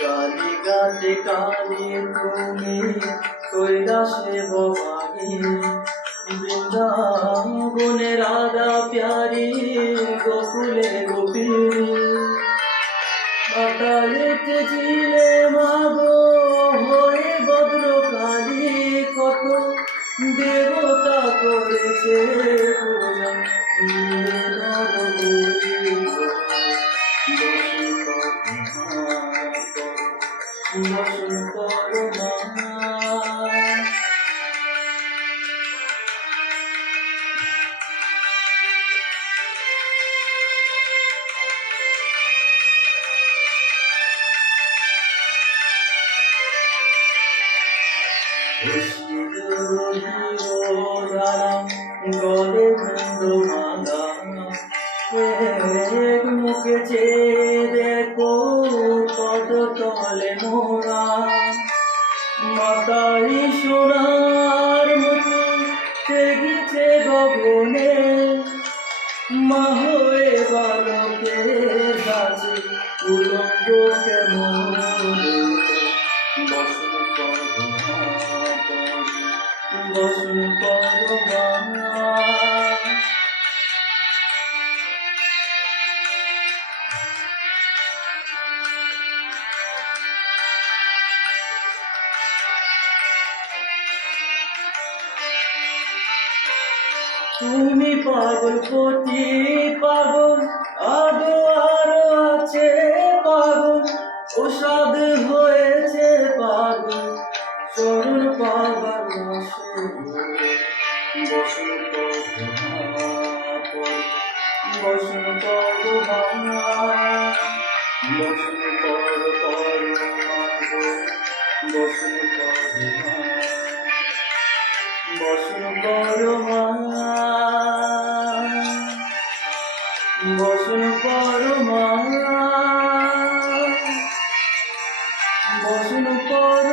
কালী গাতে কালী তুমি কৈলাসে ভবানী, বৃন্দাবনে রাধা প্যারি, গোকুলে গোপিনী। পাতালেতে ছিলে মাগো হয়ে ভদ্রকালী, কত দেবতা করেছে পূজা বসন করো মা। গলে মালা এক মুখে চেয়ে দেখো পদ তলে মোরা, মাতাই সোনার মুকুট তেগিছে গগনে, মা হয়ে বালকের কাছে উলঙ্গ কেমন। বসন করো বসন করো মা। তুমি পাগল পতি পাগল, আদো আরো আছে পাগল, ওষাদ হয়েছে পাগল চরণ পাবার রসে। বসন করো বসন করো মা, বসন করো মাগো, বসন করো মা, বসন করো মা, বসন করো মা, বসন করো।